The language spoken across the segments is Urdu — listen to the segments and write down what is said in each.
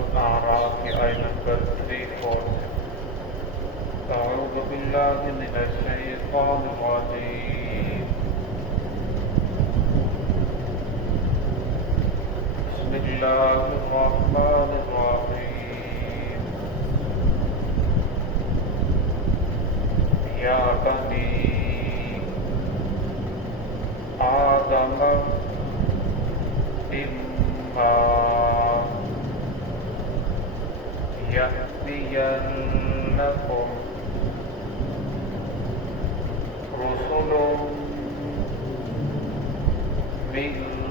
الأعراف آية نمبر 34. أعوذ بالله من الشيطان الرجيم. بسم الله الرحمن الرحيم. يا بني آدم إما يأتينكم رسل منكم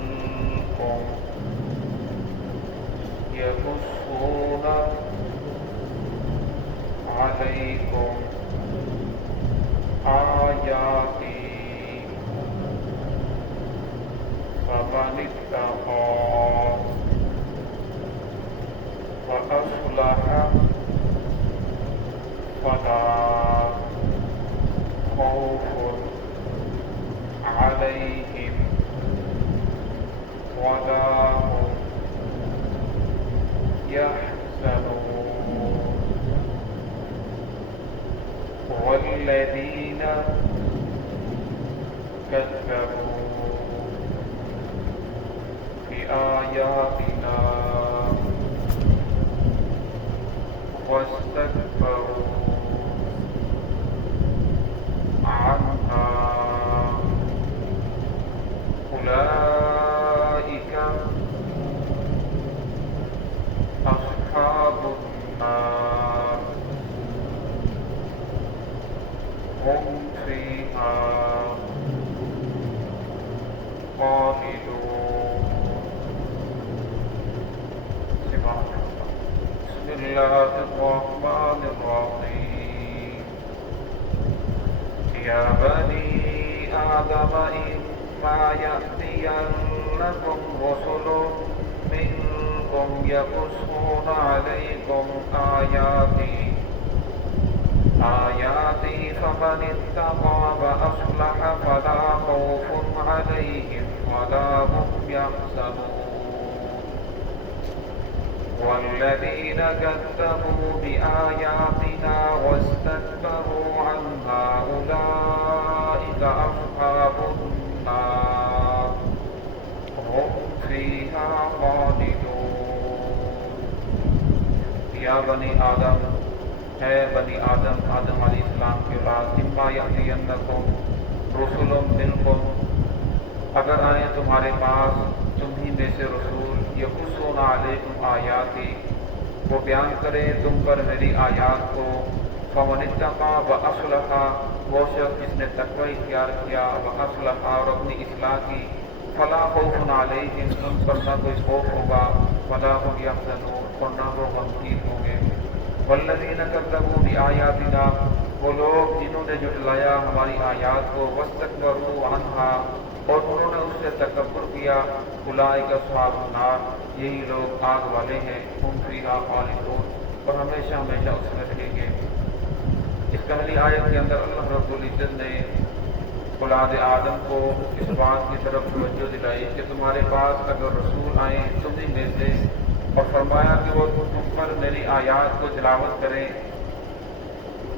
يقصون عليكم آياتي فمن اتقى وأصلح فلا خوف عليهم ولا هم يحزنون. والذين كذبوا بآياتنا واستكبروا عنها أولئك أصحاب النار هم فيها خالدون. بسم الله الرحمن الرحيم. يا بني آدم إما يأتينكم رسل منكم يقصون عليكم آياتي فمن اتقى وأصلح فلا خوف عليهم ولا هم يحزنون. والذين كذبوا بآياتنا واستكبروا عنها أولئك أصحاب النار هم فيها خالدون. یا بنی آدم، ہے بنی آدم، آدم علیہ السلام کے اولاد، اما یأتینکم رسل منکم، اگر آئیں تمہارے پاس تمہیں میں سے رسول، یقصون علیکم آیاتی، وہ بیان کریں تم پر میری آیات کو، فمن اتقى واصلح، وہ شخص جس نے تقوی اختیار کیا، واصلح، اور اپنی اصلاح کی، فلا خوف علیہم، ان پر نہ کوئی خوف ہوگا، ولا هم يحزنون، اور نہ وہ غمگین ہوں گے. والذین کذبوا بآیاتنا، وہ لوگ جنہوں نے جھٹلایا ہماری آیات کو، واستکبروا عنہا، اور انہوں نے اس سے تکبر کیا، اولئک اصحاب النار، یہی لوگ آگ والے ہیں، ہم فیہا خالدون، اور ہمیشہ ہمیشہ اس میں رہیں گے. اس پہلی آیت کے اندر اللہ رب العزت نے اولاد آدم کو اس بات کی طرف توجہ دلائی کہ تمہارے پاس اگر رسول آئیں تمہیں میں سے، اور فرمایا کہ وہ تم پر میری آیات کو تلاوت کریں،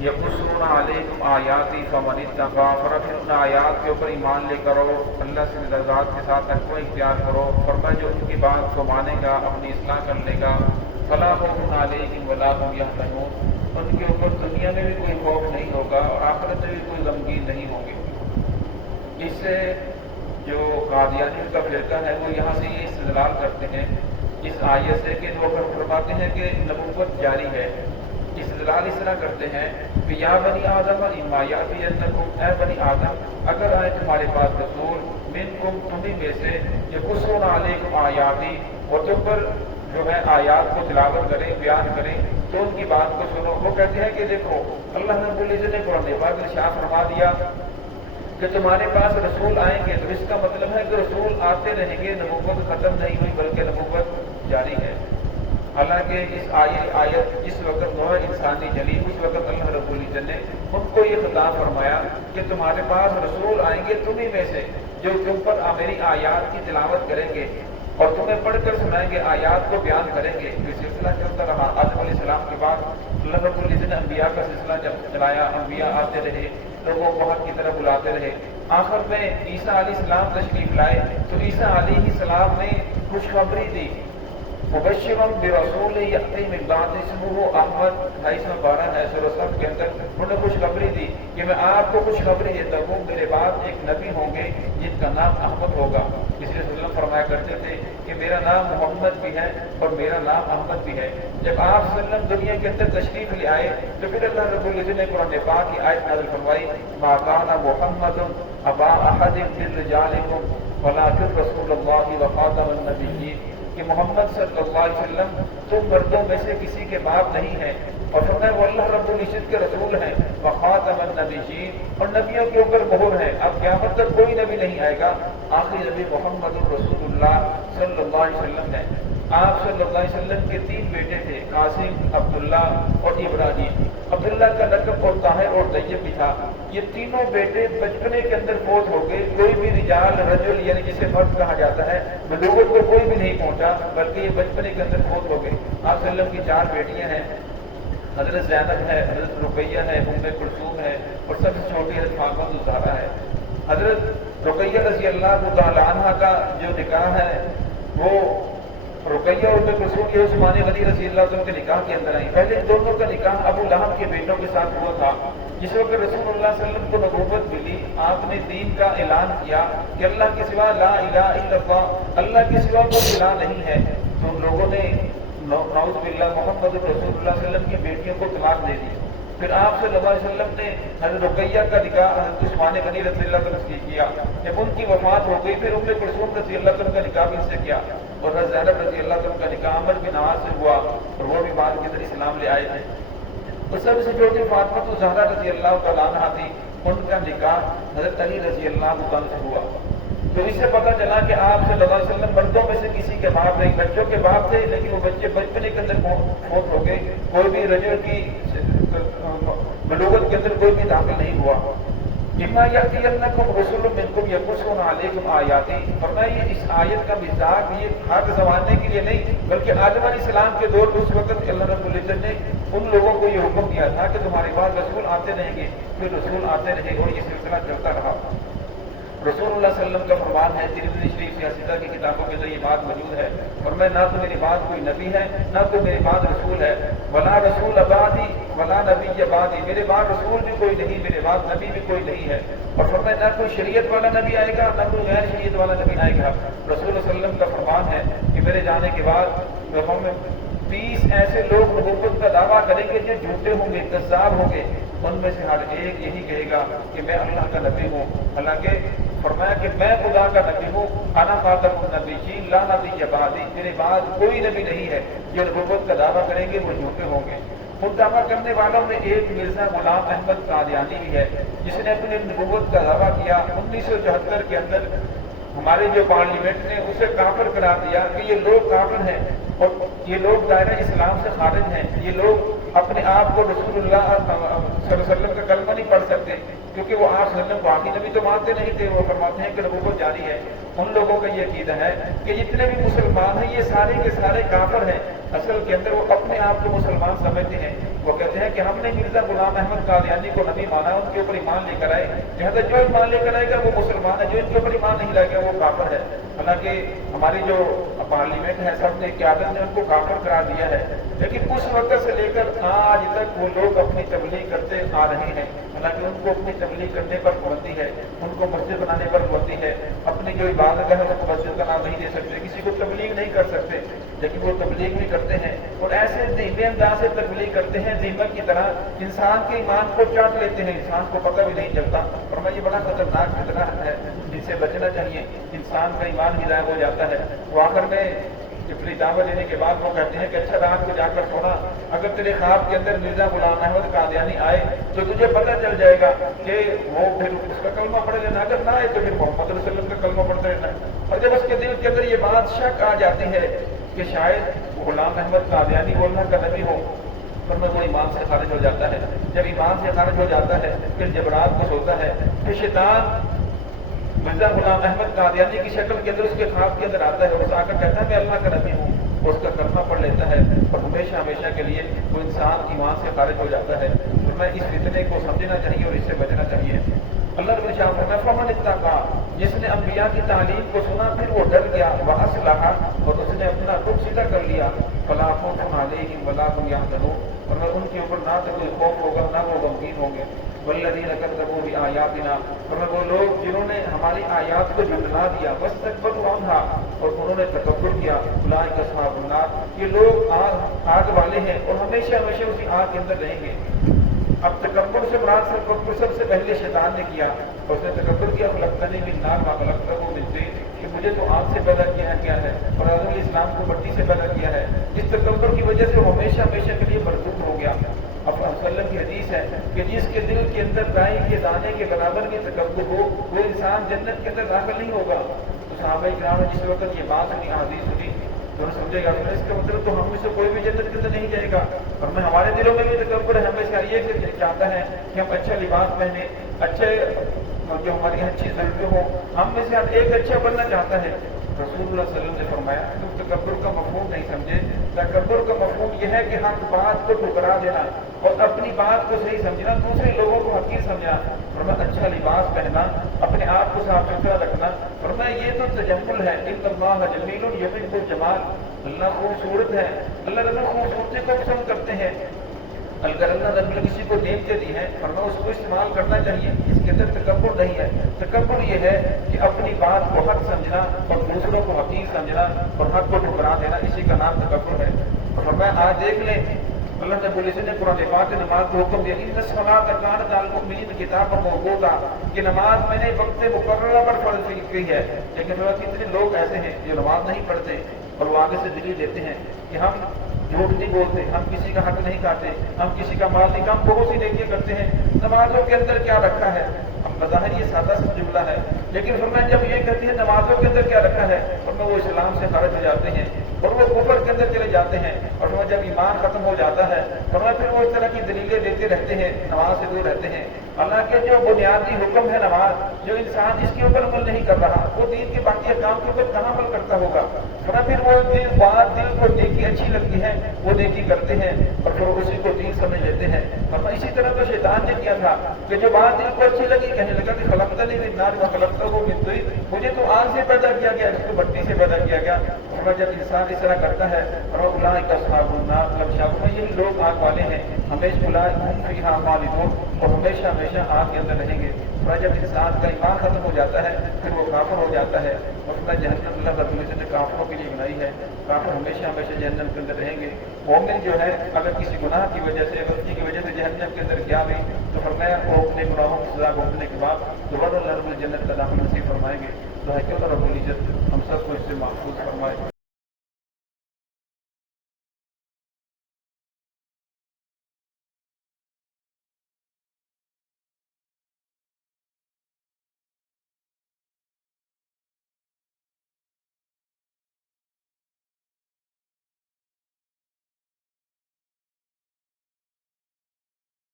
یقصون علیکم آیاتی فمن اتقى، اور پھر ان آیات کے اوپر ایمان لے کرو، اللہ سے رضاعت کے ساتھ تقوی اختیار کرو. فرمایا جو ان کی بات کو مانے گا، اپنی اصلاح کر لے گا، فلا خوف علیہم ولا هم یحزنون، ان کے اوپر دنیا میں بھی کوئی خوف نہیں ہوگا اور آخرت میں بھی کوئی غمگین نہیں ہوں گے. اس سے جو قادیانیوں کا فرقہ ہے وہ یہاں سے یہ استدلال کرتے ہیں اس آیت سے کہ وہ فرماتے ہیں کہ نبوت جاری ہے. استدلال اس طرح کرتے ہیں کہ یا بنی آدم اما یأتینکم، اے بنی آدم اگر آئے تمہارے پاس رسول، منکم تمہیں میں سے، یقصون علیکم آیاتی، اور تم پر جو ہے آیات کو تلاوت کریں، بیان کریں، تو ان کی بات کو سنو. وہ کہتے ہیں کہ دیکھو اللہ رب العزت نے قرآن پاک میں ارشاد فرما دیا کہ تمہارے پاس رسول آئیں گے، تو اس کا مطلب ہے کہ رسول آتے رہیں گے، نبوت ختم نہیں ہوئی بلکہ نبوت جاری ہے. حالانکہ اس آیت جس وقت نوع انسانی چلی اس وقت اللہ رب العزت نے ان کو یہ خطاب فرمایا کہ تمہارے پاس رسول آئیں گے تمہیں میں سے جو تم پر میری آیات کی تلاوت کریں گے. اور تمہیں پڑھ کر سنائیں گے، آیات کو بیان کریں گے۔ یہ سلسلہ چلتا رہا۔ آدم علیہ السلام کے بعد اللہ رب العزت نے انبیاء کا سلسلہ جب چلایا، انبیاء آتے رہے، لوگوں کو حق کی طرف بلاتے رہے۔ آخر میں عیسیٰ علیہ السلام تشریف لائے تو عیسیٰ علیہ السلام نے خوشخبری دی، مبشرا برسول یأتی من بعد اسمہ احمد، 2812 ہے سورہ صف کے اندر انہوں نے خوشخبری دی کہ میں آپ کو خوشخبری دیتا ہوں، میرے بعد ایک نبی ہوں گے جن کا نام احمد ہوگا۔ اس لیے وسلم فرمایا کرتے تھے کہ میرا نام محمد بھی ہے اور میرا نام احمد بھی ہے۔ جب آپ صلی اللہ علیہ وسلم دنیا کے اندر تشریف لے آئے تو پھر اللہ رب العزت نے قرآن پاک کی آیت نازل فرمائی، ما کان محمد ابا احد من رجالکم ولکن رسول اللہ وخاتم النبیین، کہ محمد صلی اللہ علیہ وسلم تم مردوں میں سے کسی کے باپ نہیں ہیں، اور فرمایا وہ اللہ رب العزت کے رسول ہیں، وخاتم النبیین، اور نبیوں کے اوپر مہر ہے۔ اب قیامت تک کوئی نبی نہیں آئے گا، آخری نبی محمد رسول اللہ صلی اللہ علیہ وسلم ہے۔ آپ صلی اللہ علیہ وسلم کے 3 بیٹے تھے، قاسم، عبداللہ اور ابراہیم۔ عبداللہ کا لقب اور طاہر اور طیب بھی تھا۔ یہ تینوں بیٹے بچپنے کے اندر فوت ہو گئے، کوئی بھی رجال رجل یعنی جسے مرد کہا جاتا ہے بلوغت کو کوئی بھی نہیں پہنچا، بلکہ یہ بچپنے کے اندر فوت ہو گئے۔ آپ صلی اللہ علیہ وسلم کی 4 بیٹیاں ہیں، حضرت زینب ہے، حضرت رقیہ ہے، ام کلثوم ہے، اور سب سے چھوٹی حضرت فاطمہ الزہرا ہے۔ حضرت رقیہ رضی اللہ تعالی عنہ کا جو نکاح ہے وہ رقیہ اور ام کلثوم یہ عثمان غنی رضی اللہ عنہ کے نکاح کے اندر آئی۔ پہلے ان دونوں کا نکاح ابو لہب کے بیٹوں کے ساتھ ہوا تھا۔ جس وقت رسول اللہ صلی اللہ علیہ وسلم کو نبوت ملی، آپ نے دین کا اعلان کیا کہ اللہ کے سوا لا الہ الا اللہ، اللہ کے سوا کوئی الہ نہیں ہے، تو ان لوگوں نے نعوذ باللہ محمد رسول اللہ صلی اللہ علیہ وسلم کی بیٹیوں کو طلاق دے دی۔ پھر آپ صلی اللہ علیہ وسلم نے حضرت رقیہ کا نکاح حضرت عثمان غنی رضی اللہ عنہ سے کیا۔ جب ان کی وفات ہو گئی پھر ام کلثوم رضی اللہ عنہ کا نکاح بھی ان سے کیا، اور حضرت زینب رضی اللہ عنہ کا نکاح عمر بن عاص سے ہوا، اور وہ بھی بعد کے اندر اسلام لے آئے تھے۔ اور سب سے چھوٹی فاطمہ الزہرا رضی اللہ تعالیٰ عنہ تھی، ان کا نکاح حضرت علی رضی اللہ عنہ سے ہوا۔ تو اس سے پتہ چلا کہ آپ صلی اللہ علیہ وسلم مردوں میں سے کسی کے باپ نہیں، بچوں کے باپ تھے، لیکن وہ بچے بچپنے کے اندر فوت ہو گئے، کوئی بھی رجل کی بلوغت کے اندر کوئی بھی داخل نہیں ہوا۔ اما یأتینکم رسول منکم یقصون علیکم آیاتی، فرمایا اس آیت کا مزاج یہ ہاتھ سنوارنے کے لیے نہیں، بلکہ آدم علیہ السلام کے دور میں اس وقت اللہ رب العزت نے ان لوگوں کو یہ حکم دیا تھا کہ تمہارے پاس رسول آتے رہیں گے، پھر رسول آتے رہے اور یہ سلسلہ چلتا رہا۔ رسول اللہ صلی اللہ علیہ وسلم کا فرمان ہے، ترمذی شریف سیاستہ کی کتابوں کے اندر یہ بات موجود ہے، اور میں نہ تو میرے بعد کوئی نبی ہے نہ تو میرے بعد رسول ہے، ولا رسول بعدی ولا نبی بعدی، میرے بعد رسول بھی کوئی نہیں، میرے بعد نبی بھی کوئی نہیں ہے۔ اور فرمایا نہ کوئی شریعت والا نبی آئے گا نہ کوئی غیر شریعت والا نبی آئے گا۔ رسول اللہ صلی اللہ علیہ وسلم کا فرمان ہے کہ میرے جانے کے بعد لوگوں میں 20 ایسے لوگ نبوت کا دعویٰ کریں گے جو جھوٹے ہوں گے، کذاب ہوں گے، ان میں سے ہر ایک یہی کہے گا کہ میں اللہ کا نبی ہوں، حالانکہ فرمایا کہ میں خدا کا نبی ہوں، انا خاتم النبیین لا نبی بعدی، میرے بعد کوئی نبی نہیں ہے۔ جو نبوت کا دعویٰ کریں گے وہ جھوٹے ہوں گے۔ ان دعویٰ کرنے والوں میں ایک مرزا غلام احمد قادیانی بھی ہے، جس نے اپنی نبوت کا دعویٰ کیا۔ 1974 کے اندر ہمارے جو پارلیمنٹ نے اسے کافر قرار دیا کہ یہ لوگ کافر ہیں اور یہ لوگ دائرہ اسلام سے خارج ہیں، یہ لوگ اپنے آپ کو رسول اللہ صلی اللہ علیہ وسلم کا کلمہ نہیں پڑھ سکتے، کیونکہ وہ آپ صلی اللہ علیہ وسلم باقی نبی تو مانتے نہیں تھے، وہ فرماتے ہیں کہ نبوت جاری ہے۔ ان لوگوں کا یہ عقیدہ ہے کہ جتنے بھی مسلمان ہیں یہ سارے کے سارے کافر ہیں، اصل کے اندر وہ اپنے آپ کو مسلمان سمجھتے ہیں۔ وہ کہتے ہیں کہ ہم نے مرزا غلام احمد قادیانی کو نبی مانا، ان کے اوپر ایمان لے کر آئے، لہٰذا جو ایمان لے کر آئے گا وہ مسلمان ہے، جو ان کے اوپر ایمان نہیں لائے گا وہ کافر ہے۔ حالانکہ ہماری جو پارلیمنٹ ہے سب نے قیادت نے ان کو کافر قرار دیا ہے، لیکن اس وقت سے لے کر آج تک وہ لوگ اپنی تبلیغ کرتے آ رہے ہیں، حالانکہ ان کو اپنی تبلیغ کرنے پر پابندی ہے، ان کو مسجد بنانے پر پابندی ہے، اپنی جو عبادت ہے اس کو مسجد کا نام نہیں دے سکتے، کسی کو تبلیغ نہیں کر سکتے، لیکن وہ تبلیغ بھی کرتے ہیں اور ایسے دھیمے انداز سے تبلیغ کرتے ہیں دیمک کی طرح، انسان کے ایمان کو چاٹ لیتے ہیں، انسان کو پتہ بھی نہیں چلتا۔ اور میں یہ بڑا خطرناک فتنہ ہے جن سے بچنا چاہیے، انسان کا ایمان ہدایت ہو جاتا ہے۔ وہ آخر میں اپنی دعوت دینے کے بعد وہ کہتے ہیں کہ اچھا رات کو جا کر سونا، اگر تیرے خواب کے اندر مرزا غلام احمد قادیانی آئے تو تجھے پتہ چل جائے گا کہ وہ پھر اس کا کلمہ پڑھ لینا، اگر نہ آئے تو پھر محمد صلی اللہ علیہ وسلم کا کلمہ پڑھتے رہنا۔ اور جب اس کے دل کے اندر یہ بات شک آ جاتی ہے کہ شاید غلام احمد قادیانی وہ اللہ کا نبی ہو، پر میں وہ ایمان سے خارج ہو جاتا ہے۔ جب ایمان سے خارج ہو جاتا ہے پھر جب رات کو سوتا ہے پھر شیطان مرزا غلام احمد قادیانی کی شکل کے اندر اس کے خواب کے اندر آتا ہے، اور اس آ کر کہتا ہے میں اللہ کا نبی ہوں، اس کا کلمہ پڑھ لیتا ہے اور ہمیشہ ہمیشہ کے لیے وہ انسان ایمان سے خارج ہو جاتا ہے۔ تو میں اس فتنے کو سمجھنا چاہیے اور اس سے بچنا چاہیے۔ اللہ رب العزت فرماتا ہے فمن اتقى، جس نے انبیاء کی تعلیم کو سنا پھر وہ ڈر گیا، واصلح، اور اس نے اپنا رخ سیدھا کر لیا، فلا خوف علیہم ولا هم يحزنون، اور ان کے اوپر نہ تو کوئی خوف ہوگا نہ وہ غمگین ہوں گے۔ والذین کذبوا بآیاتنا، اور وہ لوگ جنہوں نے ہماری آیات کو جھٹلا دیا، واستكبروا عنها، اور انہوں نے تکبر کیا، اولئک اصحاب النار، یہ لوگ آگ والے ہیں اور ہمیشہ ہمیشہ اسی آگ کے اندر رہیں گے۔ اب تکبر سے مراد تکبر سب سے پہلے شیطان نے کیا، اور اس نے تکبر کیا خلقتنی من نار و خلقتہ من طین، کہ مجھے تو آگ سے پیدا کیا ہے اور آدم علیہ السلام کو مٹی سے پیدا کیا ہے۔ اس تکبر کی وجہ سے وہ ہمیشہ ہمیشہ کے لیے مردود ہو گیا۔ اب وسلم کی حدیث ہے کہ جس کے دل کے اندر رائی کے دانے کے برابر کی تکبر ہو وہ انسان جنت کے اندر داخل نہیں ہوگا۔ تو صحابہ کرام نے جس وقت یہ بات سنی، حدیث سنی، تو سمجھے گا اس کا مطلب تو ہم میں سے کوئی بھی جنت کے اندر نہیں جائے گا، اور میں ہمارے دلوں میں بھی تکبر ہے، ہمیں سے یہ چاہتا ہے کہ ہم اچھا لباس پہنے، اچھے جو ہماری اچھی ضرورتیں ہوں، ہم میں سے ہر ایک اچھا بننا چاہتا ہے۔ رسول اللہ صلی اللہ علیہ وسلم نے فرمایا تم تکبر کا مفہوم نہیں سمجھے، تکبر کا مفہوم یہ ہے کہ ہر بات کو ٹھکرا دینا اور اپنی بات کو صحیح سمجھنا، دوسرے لوگوں کو حقیر سمجھنا، اور میں اچھا لباس پہننا، اپنے آپ کو صاف ستھرا رکھنا، اور میں یہ تو تجمل ہے، ان اللہ جمیل یحب الجمال، اللہ خوبصورت ہے، اللہ تعالیٰ خوبصورتی کو پسند کرتے ہیں۔ اگر اللہ رب نے کسی کو نعمتیں دی ہیں اور میں اس کو استعمال کرنا چاہیے، اس کے اندر تکبر نہیں ہے۔ تکبر یہ ہے کہ اپنی بات کو حق سمجھنا اور دوسروں کو حقیر سمجھنا اور حق کو ٹھکرا دینا، اسی کا نام تکبر ہے۔ اور فرمایا آج دیکھ لیں اللہ رب العزت نے قرآن پاک نماز کو حکم دیا، ان الصلاۃ کانت علی المؤمنین کتابا موقوتا، کہ نماز میں نے وقت مقررہ پر فرض کی ہے، لیکن کتنے لوگ ایسے ہیں جو نماز نہیں پڑھتے اور وہ آگے سے دلیل دیتے ہیں کہ ہم جھوٹ نہیں بولتے، ہم کسی کا حق نہیں کھاتے، ہم کسی کا مال نہیں، ہم بہت سی نیکیاں کرتے ہیں، نمازوں کے اندر کیا رکھا ہے؟ ہم بظاہر یہ سادہ سا جملہ ہے، لیکن فرمایا جب یہ کہتی ہے نمازوں کے اندر کیا رکھا ہے، اور وہ اسلام سے خارج ہو جاتے ہیں اور وہ کفر کے اندر چلے جاتے ہیں، اور وہ جب ایمان ختم ہو جاتا ہے اور پھر وہ اس طرح کی دلیلیں دیتے رہتے ہیں، نماز سے دور رہتے ہیں۔ حالانکہ جو بنیادی حکم ہے نماز، جو انسان اس کے اوپر عمل نہیں کر رہا وہ دین کے باقی احکام کے اوپر کہاں عمل کرتا ہوگا؟ پھر وہ دل کو نیکی اچھی لگتی ہے وہ نیکی کرتے ہیں اور پھر اسی کو دین سمجھ لیتے ہیں۔ اور اسی طرح تو شیطان نے کیا تھا کہ جو بات دل کو اچھی لگی، کہنے لگا کہ خلقتنی من نار و خلقتہ من طین، مجھے تو آگ سے پیدا کیا گیا، اس کو مٹی سے پیدا کیا گیا۔ اور جب انسان اس طرح کرتا ہے اور اولئک اصحاب النار، یہی لوگ آگ والے ہیں، ہمیشہ اولئک هم فیہا خالدون، اور ہمیشہ ہمیشہ آگ کے اندر رہیں گے۔ اور جب انسان کا ایمان ختم ہو جاتا ہے پھر وہ کافر ہو جاتا ہے، اور جہنم اللہ رب العزت نے کافروں کے لیے بنائی ہے، کافر ہمیشہ ہمیشہ جہنم کے اندر رہیں گے۔ مومن جو ہے اگر کسی گناہ کی وجہ سے، غلطی کی وجہ سے جہنم کے اندر گیا بھی تو فرمایا وہ اپنے گناہوں کی سزا بھگتنے کے بعد دوبارہ اللہ رب الجنت کا داخلہ نصیب فرمائیں گے۔ تو ہے کہ اللہ رب العزت ہم سب کو اس سے محفوظ فرمائے۔